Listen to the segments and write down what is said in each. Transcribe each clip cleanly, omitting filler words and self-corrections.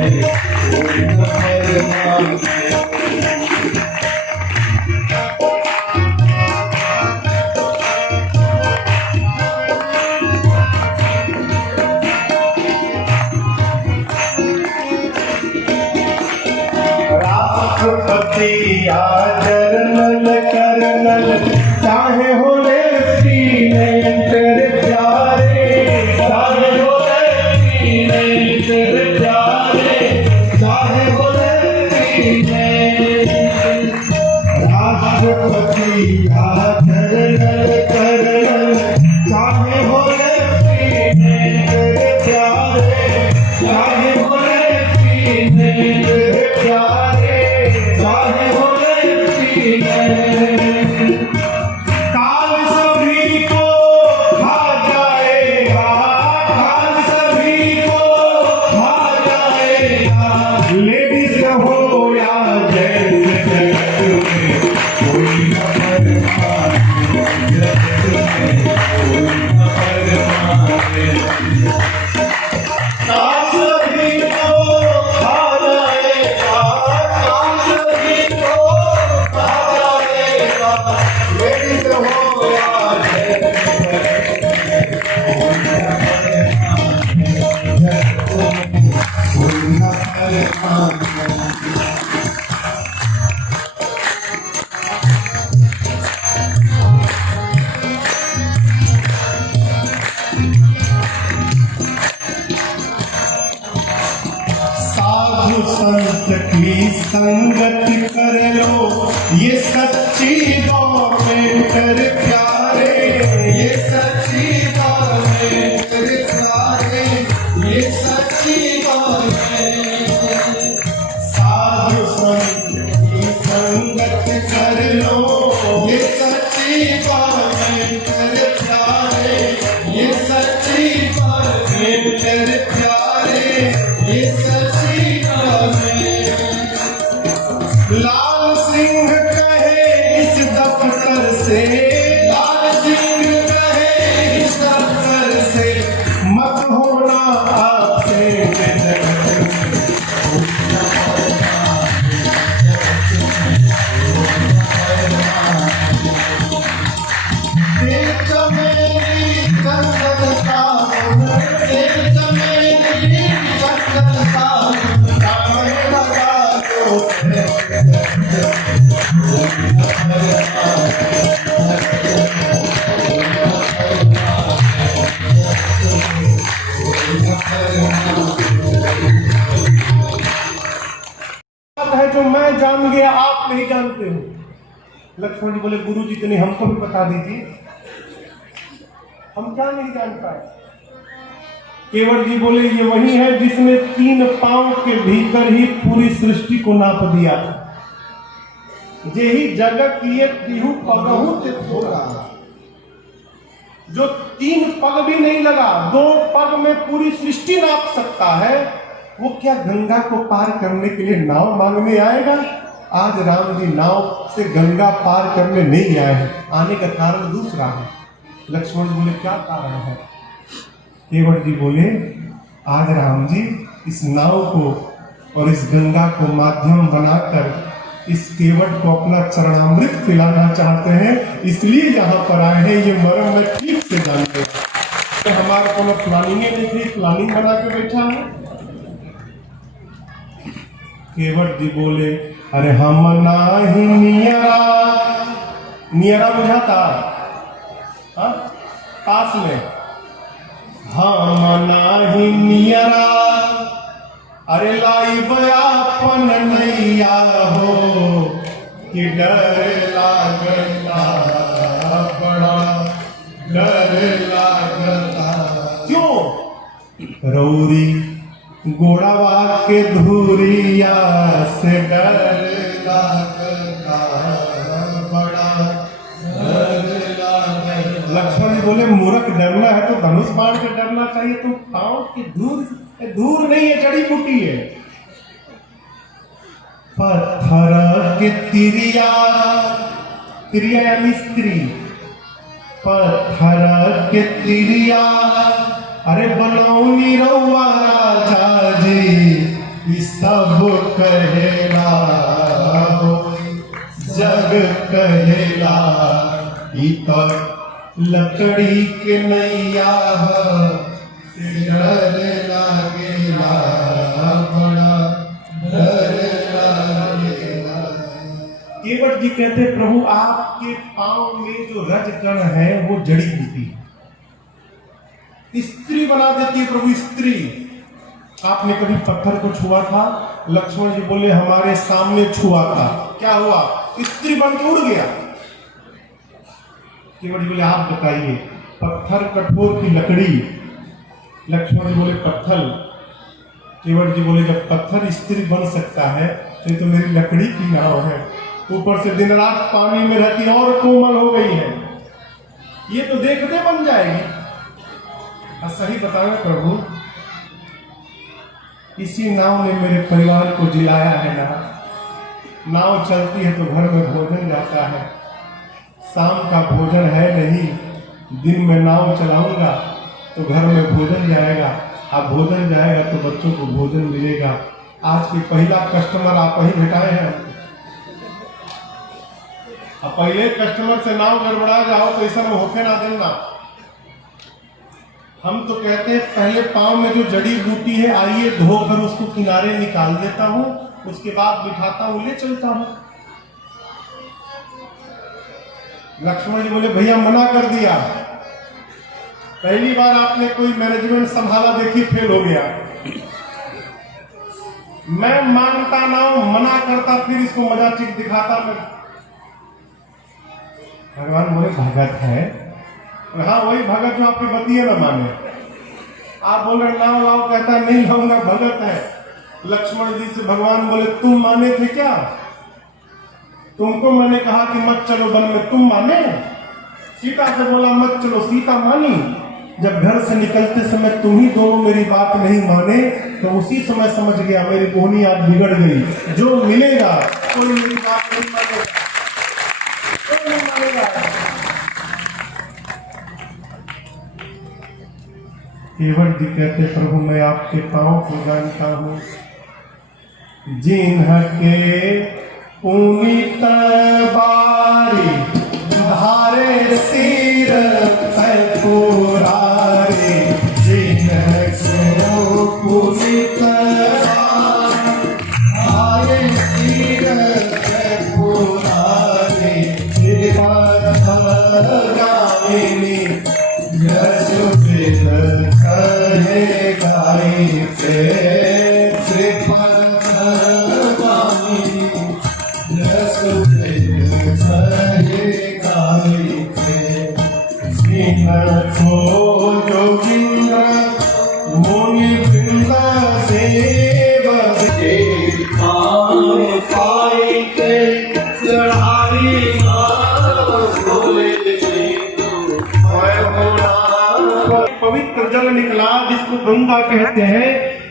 कोई न परमाने। राष्ट्रपति या जर्नल कर्नल चाहे हो लेफ्टिनेंट तेरे प्यारे, चाहे हो लेफ्टिनेंट तेरे प्यारे, चाहे हो लेफ्टिनेंट। राष्ट्रपति या जर्नल कर्नल चाहे हो लेफ्टिनेंट तेरे प्यारे, चाहे हो लेफ्टिनेंट तेरे प्यारे, चाहे हो लेफ्टिनेंट। काल सभी को खा जाएगा, काल सभी को खा जाएगा। लेडीज हो या जेंट्स जगत में कोई न परमाने, जगत में कोई न परमाने। काल सभी को खा जाएगा, काल सभी को खा जाएगा। लेडीज हो या जेंट्स कोई न परमाने, जगत में कोई न परमाने। साधु संत की संगत कर लो, ये सच्ची गवर्नमेंट रे प्यारे, ये सच्ची गवर्नमेंट रे प्यारे, ये सच्ची गवर्नमेंट। साधु संत की संगत कर लो, ये सच्ची गवर्नमेंट रे प्यारे, ये सच्ची गवर्नमेंट रे प्यारे, ये सच्ची गवर्नमेंट। लाल सिंह कहे इस दफ्तर से, लाल सिंह कहे इस दफ्तर से, मत होना आपसे जगत में कोई न परमाने, दिल चमेली चंदन का मन, दिल चमेली चंदन का मन, दामन लगा दो है जो मैं जान गया आप नहीं जानते हो। लक्ष्मण जी बोले गुरु जी तो हमको भी बता दीजिए, हम क्या नहीं जान पाए। केवट जी बोले ये वही है जिसने 3 पांव के भीतर ही पूरी सृष्टि को नाप दिया था। जेही जगत किए तिहु पगहु ते थोड़ा, जो 3 पग भी नहीं लगा, 2 पग में पूरी सृष्टि नाप सकता है, वो क्या गंगा को पार करने के लिए नाव मांगने आएगा? आज राम जी नाव से गंगा पार करने नहीं आए हैं, आने का कारण दूसरा है। लक्ष्मण जी बोले क्या कारण है? केवट जी बोले आज राम जी इस नाव को और इस गंगा को माध्यम बनाकर इस केवट को अपना चरणामृत पिलाना चाहते हैं, इसलिए यहाँ पर आए हैं। ये मर्म में ठीक से जानते हैं, तो हमारे को प्लानिंग नहीं थी, प्लानिंग बना के बैठा है। केवट जी बोले अरे हम नाही नियरा, नियरा बुझाता पास में, हम नाही नियरा, अरे लाई बयापन नैया हो कि डर लागता, बड़ा डर लागता। क्यों? रौरी गोड़ावा के धूरिया से डर लागता, बड़ा डर लागता। लक्ष्मण जी बोले मूर्ख डरना है तो धनुष बाण से डरना चाहिए, तो पांव की दूर नहीं है, जड़ी बूटी है। पत्थर के तिरिया, तिरिया यानी स्त्री, पत्थर के तिरिया, अरे बनौनी रउआ राजा जी कि सब कहेला जग कहेला ई तो लकड़ी के नैया से डर लागेला बड़ा डर लागेला। केवट जी कहते प्रभु आपके पांव में जो रजकण है वो जड़ी बूटी स्त्री बना देती है प्रभु। स्त्री आपने कभी पत्थर को छुआ था? लक्ष्मण जी बोले हमारे सामने छुआ था, क्या हुआ? स्त्री बन के उड़ गया। केवट जी बोले आप बताइए, पत्थर कठोर की लकड़ी? लक्ष्मण जी बोले पत्थर। केवट जी बोले जब पत्थर स्त्री बन सकता है तो ये तो मेरी लकड़ी की नाव है, ऊपर से दिन रात पानी में रहती और कोमल हो गई है, ये तो देखते बन जाएगी। सही बताओ प्रभु, इसी नाव ने मेरे परिवार को जिलाया है ना। नाव चलती है तो घर में भोजन जाता है, शाम का भोजन है नहीं, दिन में नाव चलाऊंगा तो घर में भोजन जाएगा, अब भोजन जाएगा तो बच्चों को भोजन मिलेगा। आज की पहला कस्टमर आप ही भेटाए हैं। अब पहले कस्टमर से नाव गड़बड़ा जाओ तो ऐसा होके ना देना। हम तो कहते हैं पहले पांव में जो जड़ी बूटी है आइए धोकर उसको किनारे निकाल देता हूं, उसके बाद बिठाता हूं, ले चलता हूं। लक्ष्मण जी बोले भैया मना कर दिया, पहली बार आपने कोई मैनेजमेंट संभाला, देखिए फेल हो गया। मैं मानता ना हूं, मना करता, फिर इसको मजाक दिखाता मैं। भगवान बोले भगत है? हाँ वही भगत जो आपके बतिये ना माने। आप बोल रहे नाव लाओ, कहता नहीं लाऊंगा, भगत है। लक्ष्मण जी से भगवान बोले तुम माने थे क्या? तुमको मैंने कहा कि मत चलो वन में, तुम माने? सीता से बोला मत चलो, सीता मानी। जब घर से निकलते समय तुम ही दोनों मेरी बात नहीं माने तो उसी समय समझ गया मेरी बोहनी आज बिगड़ गई। जो मिलेगा कोई मेरी बात नहीं मानेगा, कोई नहीं मानेगा। केवट जी कहते प्रभु मैं आपके पांव को जानता हूं, जिन्ह के पुनीत बारी धारे सिर पुरारे, जिन्ह के पुनीत धारे सिर पुरारे, गामिनी पवित्र जल निकला जिसको गंगा कहते हैं,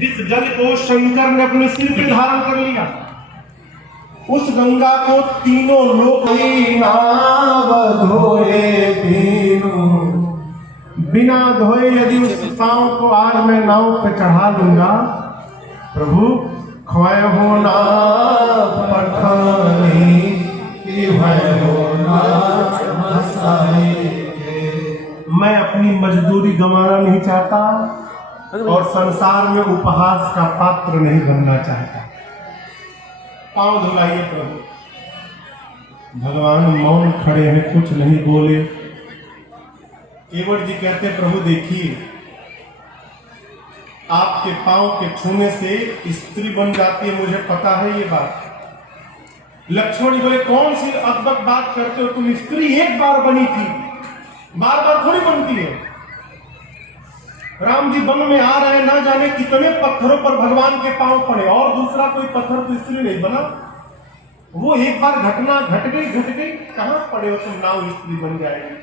जिस जल को शंकर ने अपने सिर पे धारण कर लिया, उस गंगा को तीनों लोग बिना धोए यदि उस पांव को आज मैं नाव पे चढ़ा दूंगा, प्रभु खोए हो ना पठानी कि हो ना मसाई। मैं अपनी मजदूरी गंवाना नहीं चाहता और संसार में उपहास का पात्र नहीं बनना चाहता। पांव धुलाइए प्रभु। भगवान मौन खड़े हैं, कुछ नहीं बोले। केवट जी कहते प्रभु देखिए आपके पांव के छूने से स्त्री बन जाती है, मुझे पता है ये बात। लक्ष्मण जी बोले कौन सी अद्भुत बात करते हो तुम, स्त्री एक बार बनी थी, बार बार थोड़ी बनती है। राम जी वन में आ रहे हैं, ना जाने कितने पत्थरों पर भगवान के पांव पड़े और दूसरा कोई पत्थर तो स्त्री नहीं बना। वो एक बार घटना घट गई, कहां पड़े हो तुम, नाव स्त्री बन जाएगी।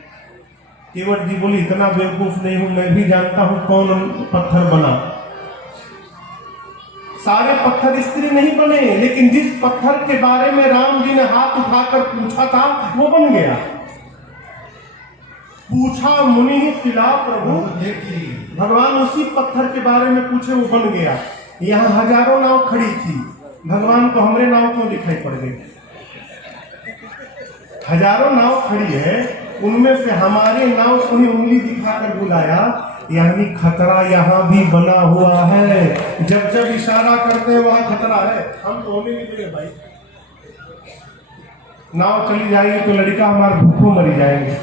केवट जी बोली इतना बेवकूफ नहीं हूं, मैं भी जानता हूं कौन पत्थर बना। सारे पत्थर स्त्री नहीं बने, लेकिन जिस पत्थर के बारे में राम जी ने हाथ उठाकर पूछा था वो बन गया। पूछा मुनि शिला प्रभु, भगवान उसी पत्थर के बारे में पूछे वो बन गया। यहाँ हजारों नाव खड़ी थी, भगवान को हमारे नाव क्यों दिखाई पड़ गई? हजारों नाव खड़ी है, उनमें से हमारे नाव को ही उंगली दिखाकर बुलाया, यानी खतरा यहाँ भी बना हुआ है। जब जब इशारा करते हैं वहां खतरा है। हम तो होने नहीं देंगे भाई। नाव चली जाएगी तो लड़का हमारा भूखों मरी जाएंगे।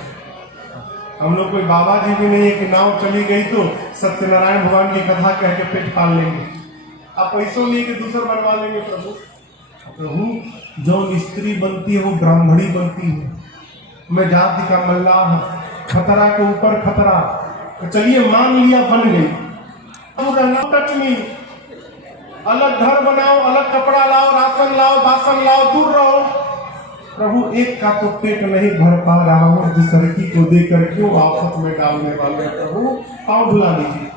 हम लोग कोई बाबा जी भी नहीं है कि नाव चली गई तो सत्यनारायण भगवान की कथा कह के पेट पाल लेंगे, आप पैसों लिए कि दूसरा बनवा लेंगे। प्रभु जो स्त्री बनती है वो ब्राह्मणी बनती है। मैं जाति का मल्लाह, खतरा के ऊपर खतरा। तो चलिए मान लिया बन गई, टच मी, अलग घर बनाओ, अलग कपड़ा लाओ, राशन लाओ, बासन लाओ, दूर रहो। प्रभु एक का तो पेट नहीं भर पा रहा हूं, जिस लड़की को देकर क्यों आफत में डालने वाले। प्रभु पाँव धुला लीजिए।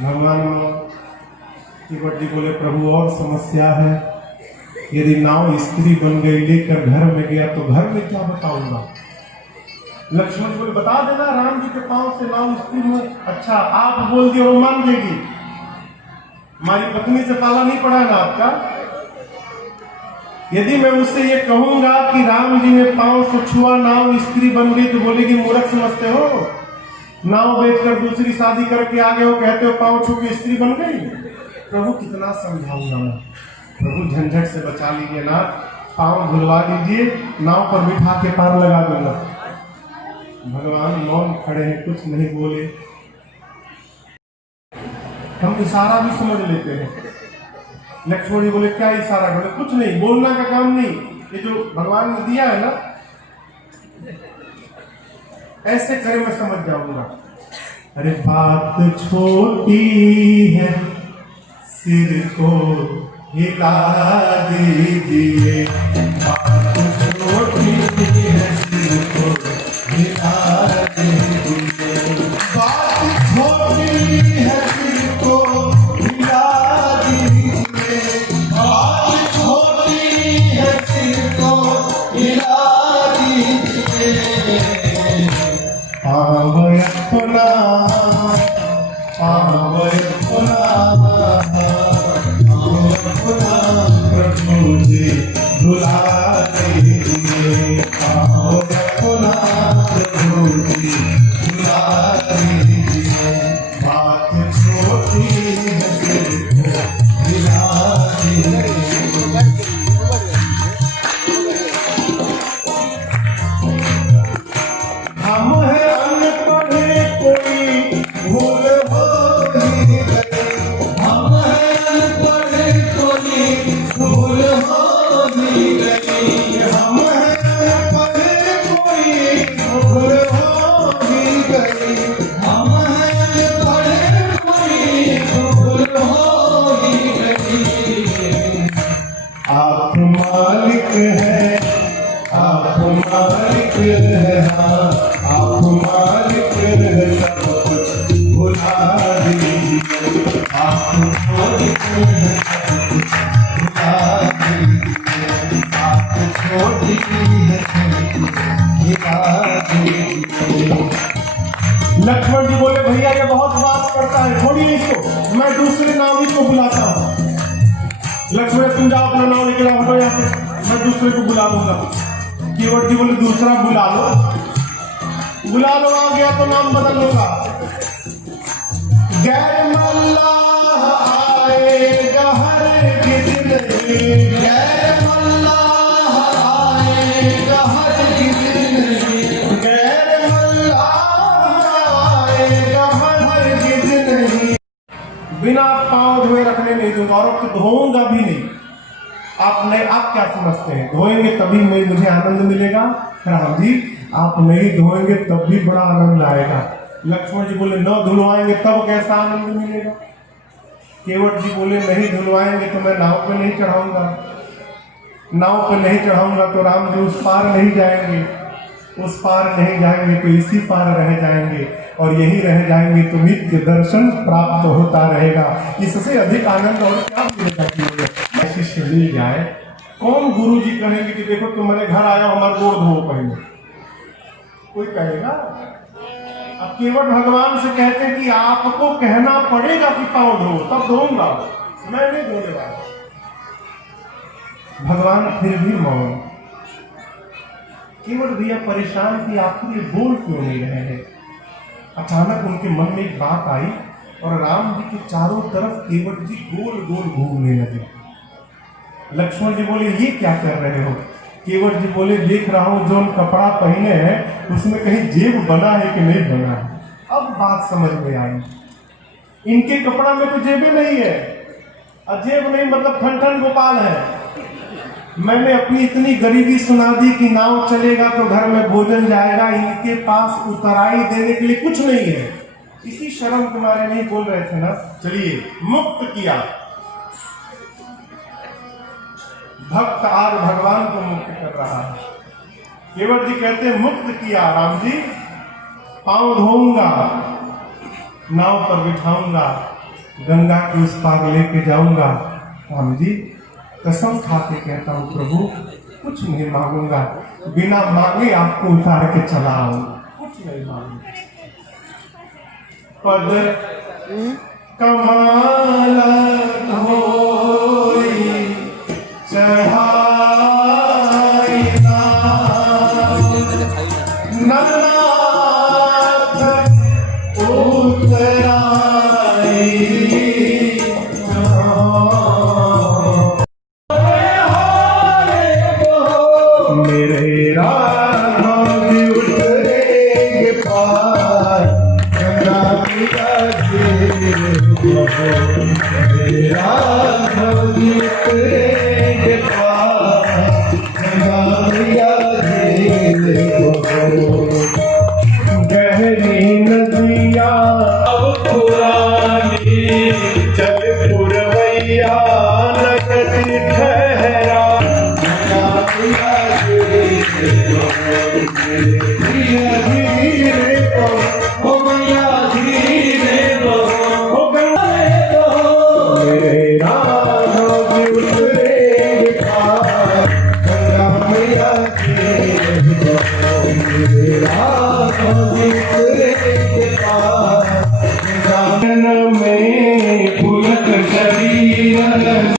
भगवान केवट जी बोले प्रभु और समस्या है, यदि नाव स्त्री बन गई लेकर घर में गया तो घर में क्या बताऊंगा। लक्ष्मण जी बोले बता देना, राम जी के पांव से नाव स्त्री में। अच्छा आप बोल दिए वो मान देगी, हमारी पत्नी से पाला नहीं पड़ा ना आपका। यदि मैं उससे ये कहूंगा कि राम जी ने पांव से छुआ नाव स्त्री बन गई तो बोलेगी मूर्ख समझते हो, नाव बेचकर दूसरी शादी करके आ गए हो, कहते हो पांव छू के स्त्री बन गई। प्रभु कितना समझाऊंगा मैं। प्रभु झंझट से बचा लीजिए ना, पांव धुलवा लीजिए, नाव पर बिठा के पार लगा दूंगा। भगवान मौन खड़े हैं, कुछ नहीं बोले। हम इशारा भी समझ लेते हैं। लक्ष्मण जी बोले क्या इशारा बोले? कुछ नहीं, बोलना का काम नहीं, ये जो भगवान ने दिया है ना ऐसे करे मैं समझ जाऊंगा। अरे बात छोटी है, सिर को हिला दीजिए, बात छोटी है, सिर को हिला दीजिए, बात छोटी है, सिर को हिला दीजिए, बात छोटी है, सिर को हिला दीजिए। पावय अपना, पावय अपना प्रभु जी भुला दीजिए, पावय अपना प्रभु जी भुला दीजिए, बात छोटी है, सिर को हिला दीजिए। हम है अनपढ़े कोई भूल हो ही गई, हम है अनपढ़े कोई भूल हो ही गई, हम है अनपढ़े कोई भूल हो ही गई, हम है अनपढ़े कोई भूल हो ही गई। आप मालिक हैं, आप मालिक है, हाँ आप मालिक है, सब कुछ भुला दीजिए, आप मालिक है, सब कुछ भुला दीजिए, आप छोटी है, सब कुछ भुला दीजिए। लक्ष्मण जी बोले भैया ये बहुत बात करता है, छोड़िए इसको, मैं दूसरे नाविक को बुलाता हूँ। लक्ष्मण तुम जाओ अपना नाव लेकर आओ, हटो यहाँ से, मैं दूसरे को बुला दूंगा। केवट जी बोले दूसरा बुला लो, बुला लो, आ गया तो नाम बदल लूंगा। गैर मल्लाह आएगा हरगिज़ नहीं, गैर मल्लाह आएगा हरगिज़ नहीं, गैर मल्लाह आएगा हरगिज़ नहीं। बिना पांव धोए रखने नहीं दूंगा, और तो धोऊंगा भी नहीं। आप क्या समझते हैं धोएंगे तभी मुझे आनंद मिलेगा? राम जी आप नहीं धोएंगे तब भी बड़ा आनंद आएगा। लक्ष्मण जी बोले न धुलवाएंगे तब कैसा आनंद मिलेगा? केवट जी बोले नहीं धुलवाएंगे तो मैं नाव पे नहीं चढ़ाऊंगा, नाव पे नहीं चढ़ाऊंगा तो राम जी उस पार नहीं जाएंगे, उस पार नहीं जाएंगे तो इसी पार रह जाएंगे, और यही रह जाएंगे तो नित्य दर्शन प्राप्त होता रहेगा। इससे अधिक आनंद और क्या मिलेगा? शिष्य मिल जाए, कौन गुरु जी कहेंगे कि देखो तुम्हारे घर आया हमारा गोड़ धो पहले? कोई कहेगा? अब केवट भगवान से कहते हैं कि आपको कहना पड़ेगा कि पांव धो, तब धोऊंगा, मैं नहीं धोने वाला। भगवान फिर भी मौन। केवट भैया परेशान कि आखिर ये बोल क्यों नहीं रहे हैं। अचानक उनके मन में एक बात आई और राम जी के चारों तरफ केवट जी गोल गोल घूमने लगे। लक्ष्मण जी बोले ये क्या कर रहे हो? केवट जी बोले देख रहा हूं जो कपड़ा पहने हैं उसमें कहीं जेब बना है कि नहीं बना है। अब बात समझ में आई, इनके कपड़ा में तो जेबें नहीं है, जेब नहीं मतलब ठन गोपाल है। मैंने अपनी इतनी गरीबी सुना दी कि नाव चलेगा तो घर में भोजन जाएगा, इनके पास उतराई देने के लिए कुछ नहीं है। इसी शर्म के मारे नहीं बोल रहे थे ना। चलिए मुक्त किया, भक्त आज भगवान को मुक्त कर रहा है। केवट जी कहते हैं मुक्त किया राम जी, पांव धोऊंगा, नाव पर बिठाऊंगा, गंगा के उस पार लेके जाऊंगा। राम जी कसम खा के कहता हूं प्रभु कुछ नहीं मांगूंगा, बिना मांगे आपको उतार के चला आऊंगा, कुछ नहीं मांगूंगा। पद कमाल होई चढ़ाई नाथ उतराई मेरे राघव उतरेंगे पार गंगा मेरे राघव उतरेंगे पार गंगा गहरी नदिया अब पुरानी जल पुरवैया नगरी ठहरा में पुलक शरीर